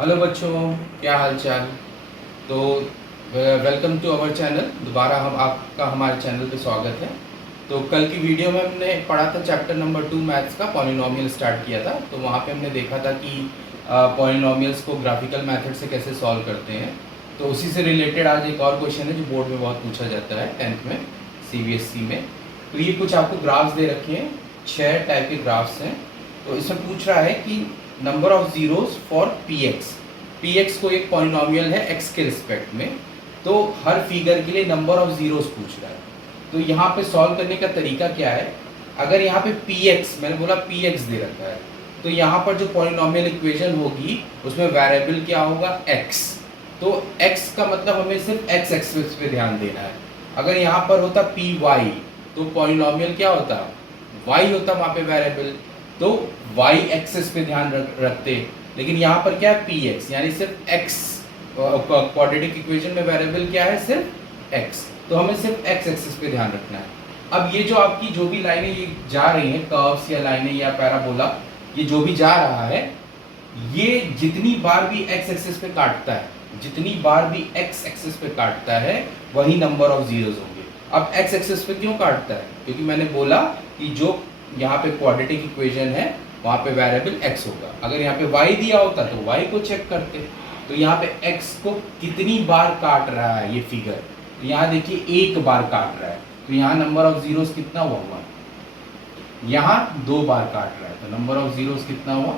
Hello बच्चों, क्या हाल चाल। तो वेलकम टू अवर चैनल। दोबारा हम आपका हमारे चैनल पे स्वागत है। तो कल की वीडियो में हमने पढ़ा था चैप्टर नंबर 2 मैथ्स का, पॉलिनोमियल स्टार्ट किया था। तो वहाँ पे हमने देखा था कि पॉलिनोमियल्स को ग्राफिकल मेथड से कैसे सॉल्व करते हैं। तो उसी से रिलेटेड आज एक और क्वेश्चन है जो बोर्ड में बहुत पूछा जाता है 10th में CBSE में। तो ये कुछ आपको ग्राफ्स दे रखे हैं, 6 टाइप के ग्राफ्स हैं। तो इसमें पूछ रहा है कि number of zeros for P x को एक पॉलिनोमियल है एक्स के रिस्पेक्ट में। तो हर फिगर के लिए नंबर ऑफ जीरोस पूछ रहा है। तो यहाँ पे सॉल्व करने का तरीका क्या है, अगर यहाँ पे पी एक्स, मैंने बोला पी एक्स दे रखा है, तो यहाँ पर जो पॉलिनोमियल इक्वेशन होगी उसमें वेरिएबल क्या होगा, एक्स। तो एक्स का मतलब हमें सिर्फ एक्स एक्सिस पे ध्यान देना है। अगर यहाँ पर होता पी वाई तो पॉलिनोमियल क्या होता, वाई होता वहाँ पे वेरिएबल, तो वाई एक्सिस पे ध्यान रखते। लेकिन यहाँ पर क्या है, पी एक्स, यानी सिर्फ एक्स। क्वाड्रेटिक इक्वेशन में वेरिएबल क्या है, सिर्फ एक्स। तो हमें सिर्फ एक्स एक्सिस पे ध्यान रखना है। अब ये जो आपकी जो भी लाइनें ये जा रही हैं, कर्व्स या लाइनें या पैराबोला, ये जो भी जा रहा है, ये जितनी बार भी एक्स एक्सिस पे काटता है, जितनी बार भी एक्स एक्सिस पे काटता है, वही नंबर ऑफ जीरोस होंगे। अब एक्स एक्सिस पे क्यों काटता है, क्योंकि मैंने बोला कि जो यहाँ पे क्वाड्रेटिक इक्वेशन है वहाँ पे वेरिएबल x होगा। अगर यहाँ पे y दिया होता तो y को चेक करते। तो यहाँ पे x को कितनी बार काट रहा है ये फिगर, तो यहाँ देखिए एक बार काट रहा है। तो यहाँ नंबर ऑफ जीरोस कितना हुआ, यहाँ 2 बार काट रहा है। तो नंबर ऑफ जीरोस कितना हुआ,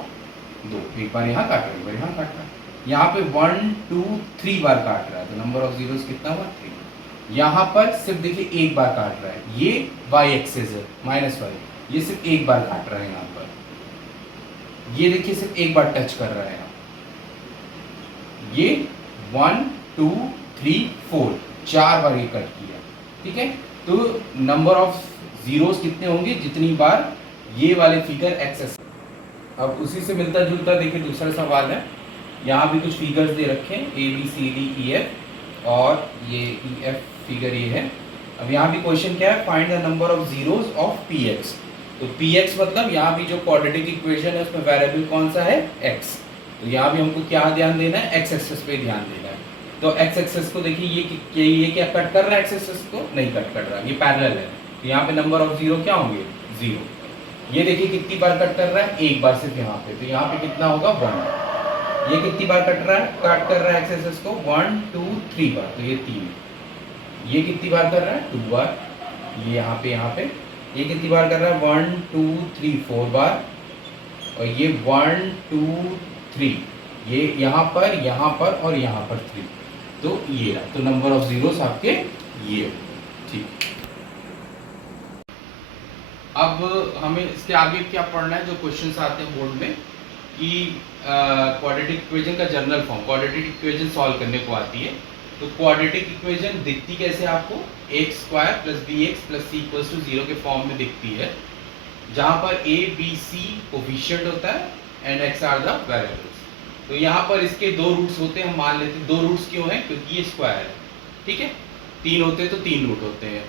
2। एक बार यहाँ काट रहा है, एक बार यहाँ काट रहा है। यहाँ पे 1 2 3 बार काट रहा है, तो नंबर ऑफ जीरोस कितना हुआ, 3। यहाँ पर सिर्फ देखिए एक बार काट रहा है, ये y एक्सिस है -y, ये सिर्फ एक बार काट रहा है। यहाँ पर ये देखिए सिर्फ एक बार टच कर रहा है यहाँ। ये 1 2 3 4 4 बार ये कट किया, ठीक है। तो नंबर ऑफ जीरोस कितने होंगे, जितनी बार ये वाले फिगर एक्सेस। अब उसी से मिलता जुलता देखिए दूसरा सवाल है। यहाँ भी कुछ फिगर्स दे रखे हैं ABCDEF, और ये EF फिगर ये है। अब यहाँ भी क्वेश्चन क्या है, find the number of zeros of PX। तो PX मतलब यहाँ भी जो क्वाड्रेटिक इक्वेशन है उसमें वेरिएबल कौन सा है, x। तो यहाँ भी हमको क्या ध्यान देना है, x एक्सिस पे ध्यान देना है। तो x एक्सिस को देखिए ये क्या कट कर रहा है, x एक्सिस को नहीं कट कर रहा, ये पैरेलल है। तो यहाँ पे नंबर ऑफ जीरो क्या होंगे, 0। ये देखिए कितनी बार कट कर रहा है, एक बार सिर्फ यहाँ पे। तो यहाँ पे कितना होगा, 1। ये कितनी बार कट रहा है, कट कर रहा है x एक्सिस को 1 2 3 बार, तो ये 3। ये कितनी बार कर रहा है, 2 बार। ये यहाँ पे ये कितनी बार कर रहा है, 1 2 3 4 बार। और ये 1 2 3, ये यहाँ पर और यहाँ पर 3। तो ये रहा, तो नंबर ऑफ जीरोस आपके ये, ठीक। अब हमें इसके आगे क्या पढ़ना है, जो क्वेश्चंस आते हैं बोर्ड में कि क्वाड्रेटिक इक्वेशन का general form, quadratic equation solve करने को आती है। तो क्वाड्रेटिक इक्वेशन दिखती कैसे आपको, x² + bx + c = 0 के फॉर्म में दिखती है, जहां पर a b c कोफिशिएंट होता है and x are the variables. तो यहाँ पर इसके 2 रूट्स होते हैं, हम मान लेते हैं 2 रूट्स क्यों हैं, क्योंकि ये स्क्वायर है, ठीक है। 3 होते तो 3 रूट होते हैं।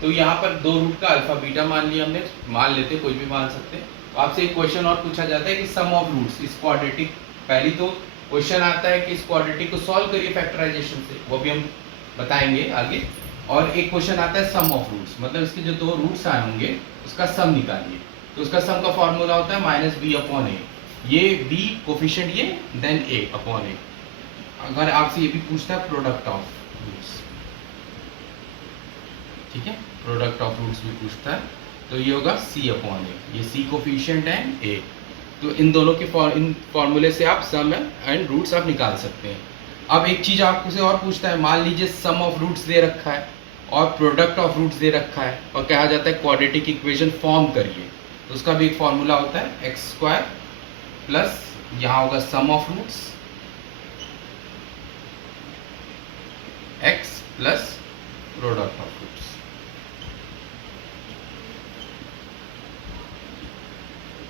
तो यहाँ पर 2 रूट का अल्फा बीटा मान लिया हमने, मान लेते, कोई भी मान सकते हैं। तो आपसे एक क्वेश्चन और पूछा जाता है कि सम ऑफ रूट्स इस क्वाड्रेटिक, पहली तो क्वेश्चन आता है कि इस क्वाड्रेटिक को सॉल्व करिए फैक्टराइजेशन से, वो भी हम बताएंगे आगे। और एक क्वेश्चन आता है सम ऑफ रूट्स, मतलब इसके जो 2 रूट्स आए होंगे उसका सम निकालिए। तो उसका सम का फॉर्मूला होता है -b/a। ये b कोफिशिएंट ये, देन a/a। अगर आपसे ये भी पूछता है प्रोडक्ट ऑफ रूट्स, ठीक है, प्रोडक्ट ऑफ रूट्स भी पूछता है, तो ये होगा c/a। ये c कोफिशिएंट है, a। तो इन दोनों के इन फॉर्मूले से आप सम एंड रूट्स आप निकाल सकते हैं। अब एक चीज़ आपसे और पूछता है, मान लीजिए सम ऑफ रूट्स दे रखा है और प्रोडक्ट ऑफ रूट्स दे रखा है और कहा जाता है क्वाड्रेटिक इक्वेशन फॉर्म करिए। तो उसका भी एक फॉर्मूला होता है x² प्लस यहाँ होगा sum of roots x plus product of roots,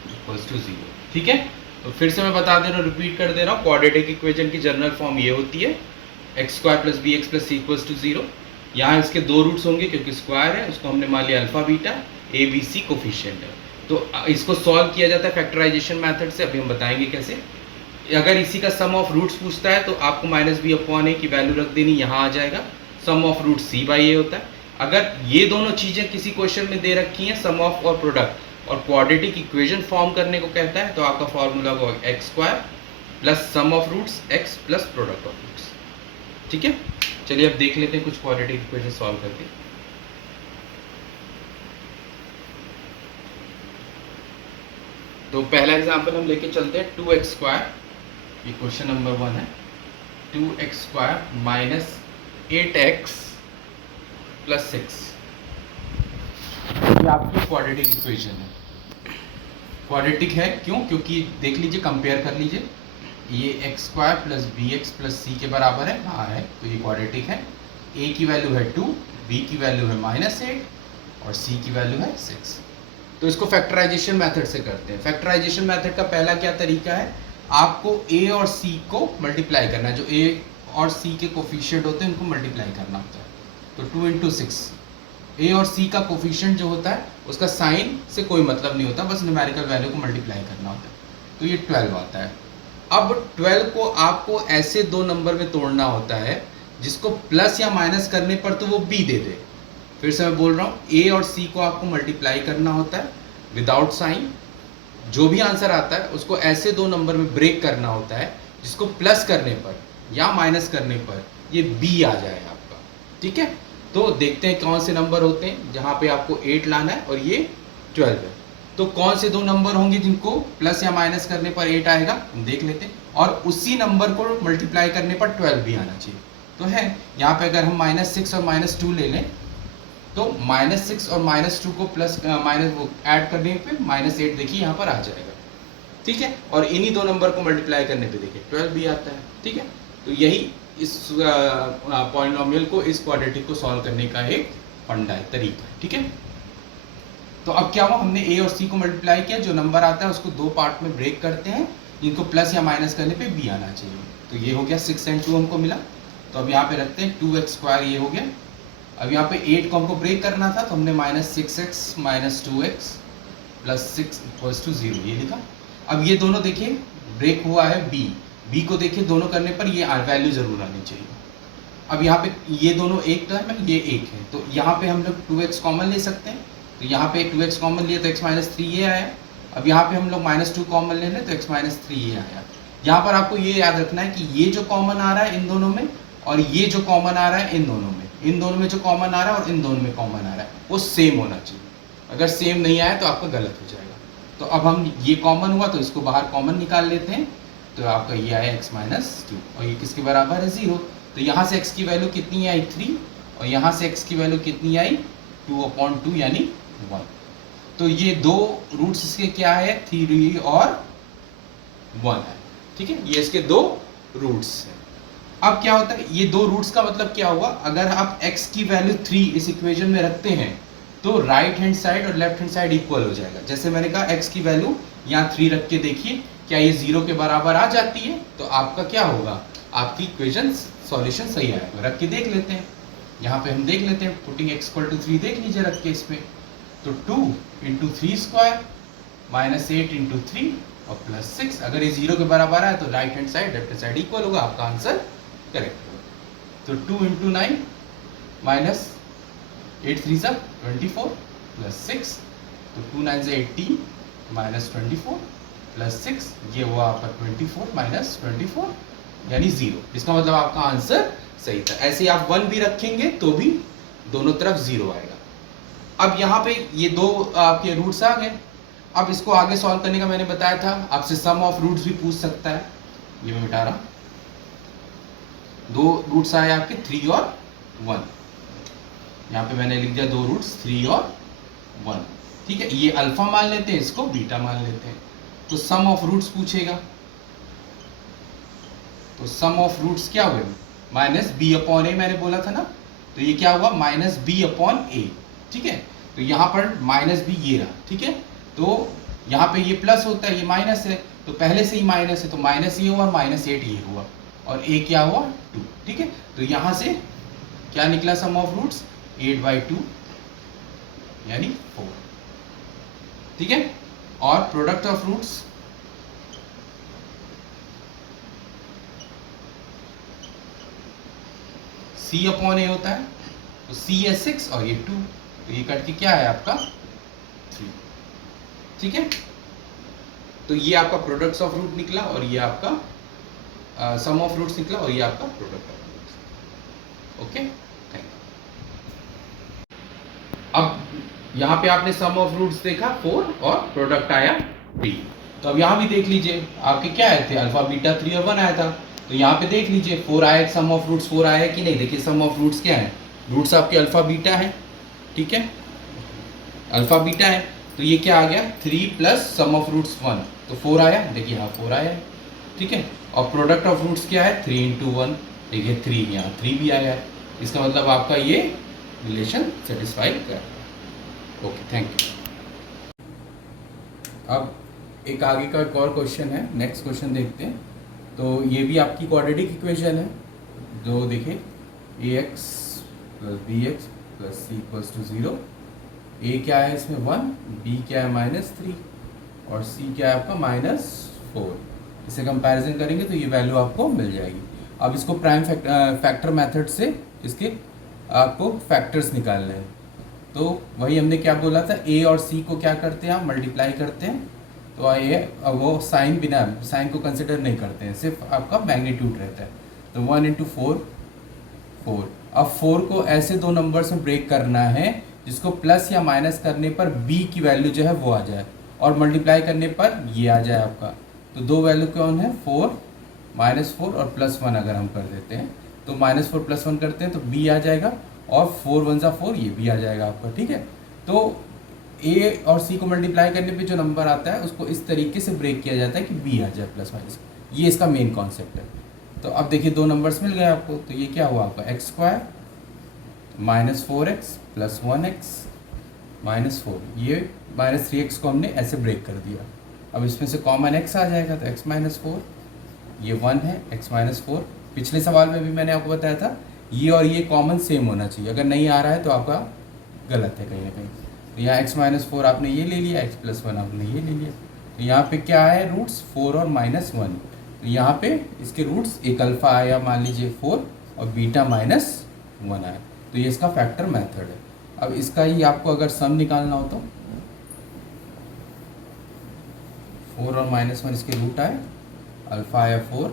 equals to 0, ठीक है। तो फिर से मैं बता दे रहा हूँ, रिपीट कर दे रहा हूँ, क्वाड्रेटिक इक्वेशन की जनरल फॉर्म ये होती है x² + bx + c = 0। यहाँ इसके 2 रूट्स होंगे क्योंकि स्क्वायर है, उसको हमने मान लिया alpha beta, a b c coefficient है। तो इसको सॉल्व किया जाता है फैक्टराइजेशन मेथड से, अभी हम बताएंगे कैसे। अगर इसी का सम ऑफ रूट्स पूछता है तो आपको माइनस बी अपॉन ए की वैल्यू रख देनी, यहाँ आ जाएगा। सम ऑफ रूट सी बाई ए होता है। अगर ये दोनों चीज़ें किसी क्वेश्चन में दे रखी हैं, सम ऑफ और प्रोडक्ट, और क्वाड्रेटिक इक्वेशन फॉर्म करने को कहता है, तो आपका फॉर्मूला होगा X square plus sum of roots X plus product of roots. ठीक है, चलिए अब देख लेते हैं कुछ क्वाड्रेटिक इक्वेशन सॉल्व करके। तो पहला एग्जांपल हम लेके चलते हैं 2x स्क्वायर, ये क्वेश्चन नंबर 1 है। 2x square minus 8x plus 6, ये आपकी क्वाड्रेटिक इक्वेशन है। क्वाड्रेटिक है क्यों? क्योंकि देख लीजिए, कंपेयर कर लीजिए, ये x square plus B x plus c के बराबर है, हाँ है, तो ये क्वाड्रेटिक है। ए की वैल्यू है 2, बी की वैल्यू है -8 और सी की वैल्यू है 6। तो इसको फैक्टराइजेशन मेथड से करते हैं। फैक्टराइजेशन मेथड का पहला क्या तरीका है, आपको ए और सी को मल्टीप्लाई करना है। जो ए और सी के कोफिशिएंट होते हैं उनको मल्टीप्लाई करना होता है। तो 2 × 6, ए और सी का कोफिशिएंट जो होता है उसका साइन से कोई मतलब नहीं होता, बस न्यूमेरिकल वैल्यू को मल्टीप्लाई करना होता है। तो ये 12 आता है। अब 12 को आपको ऐसे दो नंबर में तोड़ना होता है जिसको प्लस या माइनस करने पर तो वो बी दे दे। फिर से मैं बोल रहा हूँ, ए और सी को आपको मल्टीप्लाई करना होता है विदाउट साइन। जो भी आंसर आता है उसको ऐसे दो नंबर में ब्रेक करना होता है जिसको प्लस करने पर या माइनस करने पर ये बी आ जाए आपका। ठीक है, तो देखते हैं कौन से नंबर होते हैं जहाँ पे आपको 8 लाना है और ये 12 है। तो कौन से दो नंबर होंगे जिनको प्लस या माइनस करने पर 8 आएगा, हम देख लेते हैं। और उसी नंबर को मल्टीप्लाई करने पर 12 भी आना चाहिए। तो है यहाँ पे अगर हम -6 और -2 ले लें तो -6 और -2 को प्लस माइनस वो ऐड करने पे -8 देखिए यहाँ पर आ जाएगा। ठीक है, और इन्हीं दो नंबर को मल्टीप्लाई करने पे देखिए 12 भी आता है। ठीक है, तो यही इस पॉलिनोमियल को, इस क्वाड्रेटिक को सॉल्व करने का एक फंडा है, तरीका है। ठीक है, तो अब क्या हुआ, हमने ए और सी को मल्टीप्लाई किया, जो नंबर आता है उसको दो पार्ट में ब्रेक करते हैं जिनको प्लस या माइनस करने पे बी आना चाहिए। तो ये हो गया 6 और 2 हमको मिला। तो अब यहाँ पे रखते हैं 2x स्क्वायर, ये हो गया। अब यहाँ पे 8 को हमको ब्रेक करना था तो हमने -6x -2x प्लस 6 = 0 ये लिखा। अब ये दोनों देखिए ब्रेक हुआ है बी को देखिए दोनों करने पर ये वैल्यू जरूर आनी चाहिए। अब यहाँ पे ये दोनों एक टर्म है, ये एक है, तो यहाँ पे हम लोग 2x कॉमन ले सकते हैं। तो यहाँ पे 2x कॉमन लिया तो x - 3 ये आया। अब यहाँ पे हम लोग -2 कॉमन ले लें तो x - 3 ये आया। यहाँ पर आपको ये याद रखना है कि ये जो कॉमन आ रहा है इन दोनों में और ये जो कॉमन आ रहा है इन दोनों में जो कॉमन आ रहा है और इन दोनों में कॉमन आ रहा है वो सेम होना चाहिए। अगर सेम नहीं आया तो आपका गलत हो जाएगा। तो अब हम ये कॉमन हुआ तो इसको बाहर कॉमन निकाल लेते हैं। तो आपका ये आया x - 2 और ये किसके बराबर है 0। तो यहाँ से x की वैल्यू कितनी आई 3 और यहाँ से x की वैल्यू कितनी आई 2/2 यानी 1। तो ये दो रूट्स इसके क्या है 3 और 1 है। ठीक है, ये इसके दो रूट्स हैं। अब क्या होता है, ये दो रूट्स का मतलब क्या हुआ, अगर आप x की वैल्यू 3 इस इक्वेशन में रखते हैं तो राइट हैंड साइड और लेफ्ट हैंड साइड इक्वल हो जाएगा। जैसे मैंने कहा x की वैल्यू यहाँ 3 रख के देखिए, क्या ये 0 के बराबर आ जाती है, तो आपका क्या होगा, आपकी इक्वेशन सॉल्यूशन सही आएगा। रख के देख लेते हैं, यहाँ पे हम देख लेते हैं, पुटिंग x = 3 देख लीजिए रख के इसमें। तो 2 × 3 स्क्वायर -8 × 3 और +6, अगर ये 0 के बराबर आए तो right hand side left hand side equal होगा, आपका आंसर करेक्ट होगा। तो 2 × 9 -8 3 सब 24 +6, तो 2 9 से 18 -24 +6, ये हुआ आपका 24 -24 यानी 0। इसका मतलब आपका आंसर सही था। ऐसे ही आप 1 भी रखेंगे तो भी दोनों तरफ 0 आएगा। अब यहाँ पे ये दो आपके रूट्स आ गए। अब इसको आगे सॉल्व करने का मैंने बताया था, आपसे सम ऑफ रूट्स भी पूछ सकता है। ये मैं मिटा रहा, दो रूट्स आए आपके 3 और 1। यहाँ पे मैंने लिख दिया दो रूट्स 3 और 1। ठीक है, ये अल्फा मान लेते हैं, इसको बीटा मान लेते हैं। तो सम ऑफ रूट्स पूछेगा, तो सम ऑफ रूट्स क्या हुए -b/a मैंने बोला था ना, तो ये क्या हुआ -b/a। ठीक है, तो यहाँ पर -b ये रहा। ठीक है, तो यहाँ पे ये प्लस होता है, ये माइनस है, तो पहले से ही माइनस है तो माइनस ये हुआ, -8 ये हुआ और a क्या हुआ 2। ठीक है, तो यहाँ से क्या निकला सम ऑफ रूट्स 8/2 यानी 4। ठीक है, और product of roots C upon A होता है, तो C है 6 और ये 2, तो ये कट के क्या है आपका 3। ठीक है, तो ये आपका प्रोडक्ट्स ऑफ रूट निकला और ये आपका सम ऑफ रूट्स निकला और ये आपका product of roots. Okay, thank you. अब यहाँ पे आपने सम ऑफ रूट्स देखा 4 और प्रोडक्ट आया 3। तो अब यहाँ भी देख लीजिए आपके क्या आए थे, अल्फा बीटा 3 और 1 आया था। तो यहाँ पे देख लीजिए 4 आया, सम ऑफ रूट्स 4 आया है कि नहीं। देखिए सम ऑफ रूट्स क्या है, रूट्स आपके अल्फा बीटा है, ठीक है, अल्फा बीटा है। तो ये क्या आ गया 3 प्लस सम ऑफ रूट्स 1, तो 4 आया। देखिए यहाँ 4 आया है, ठीक है। और प्रोडक्ट ऑफ रूट्स क्या है 3 इंटू 1, देखिए 3, यहाँ 3 भी आया है। इसका मतलब आपका ये रिलेशन सेटिस्फाई कर रहा है। Okay, thank you. अब एक आगे का एक और क्वेश्चन है, नेक्स्ट क्वेश्चन देखते हैं। तो ये भी आपकी क्वाड्रेटिक इक्वेशन है, जो देखिए ax plus B x plus C equals to 0। a क्या है इसमें 1, b क्या है -3 और c क्या है आपका -4। इसे कंपैरिजन करेंगे तो ये वैल्यू आपको मिल जाएगी। अब इसको प्राइम फैक्टर मेथड से इसके आपको फैक्टर्स निकालने हैं। तो वही हमने क्या बोला था, a और c को क्या करते हैं आप मल्टीप्लाई करते हैं। तो ये वो साइन बिना साइन को कंसिडर नहीं करते हैं, सिर्फ आपका मैग्नीट्यूड रहता है। तो 1 इंटू 4 4। अब 4 को ऐसे दो नंबर्स में ब्रेक करना है जिसको प्लस या माइनस करने पर b की वैल्यू जो है वो आ जाए और मल्टीप्लाई करने पर ये आ जाए आपका। तो दो वैल्यू कौन है 4 -4 और +1 अगर हम कर देते हैं तो -4 +1 करते हैं तो b आ जाएगा और 4 1 जा 4 ये भी आ जाएगा आपका, ठीक है। तो a और c को मल्टीप्लाई करने पे जो नंबर आता है उसको इस तरीके से ब्रेक किया जाता है कि b आ जाए प्लस माइनस। ये इसका मेन कॉन्सेप्ट है। तो अब देखिए दो नंबर्स मिल गए आपको, तो ये क्या हुआ आपका x² -4x प्लस 1x -4, ये -3x को हमने ऐसे ब्रेक कर दिया। अब इसमें से कॉमन x आ जाएगा तो x -4, ये 1 है, x -4। पिछले सवाल में भी मैंने आपको बताया था ये और ये कॉमन सेम होना चाहिए, अगर नहीं आ रहा है तो आपका गलत है कहीं ना कहीं। तो यहाँ x -4 आपने ये ले लिया, x +1 आपने ये ले लिया। तो यहाँ पे क्या है रूट्स 4 और -1। तो यहाँ पे इसके रूट्स एक अल्फ़ा आया मान लीजिए 4 और बीटा -1 आया। तो ये इसका फैक्टर मेथड है। अब इसका ही आपको अगर सम निकालना हो तो 4 और -1 इसके रूट आए, अल्फ़ा आया 4,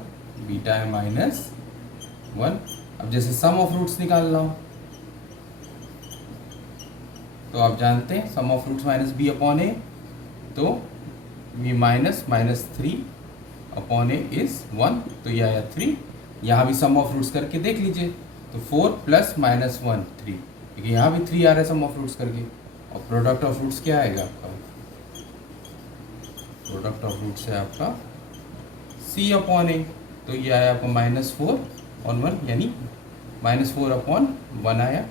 बीटा है -1। अब जैसे सम ऑफ रूट्स निकालना हो तो आप जानते हैं sum of roots -b upon a, तो ये -3 अपॉन a इज़ 1, तो ये आया 3। यहाँ भी सम ऑफ रूट्स करके देख लीजिए, तो 4 प्लस -1 3, देखिए यहाँ भी 3 आ रहा है सम ऑफ रूट्स करके। और प्रोडक्ट ऑफ रूट्स क्या आएगा आपका, प्रोडक्ट ऑफ रूट्स है आपका c अपॉन a, तो ये आया आपका -4 और 1 यानी -4 अपॉन 1 आया,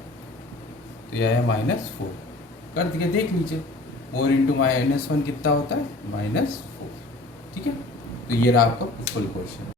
तो ये आया -4। कर दिए देख लीजिए 4 इंटू -1 कितना होता है -4, ठीक है। तो ये रहा आपका फुल क्वेश्चन।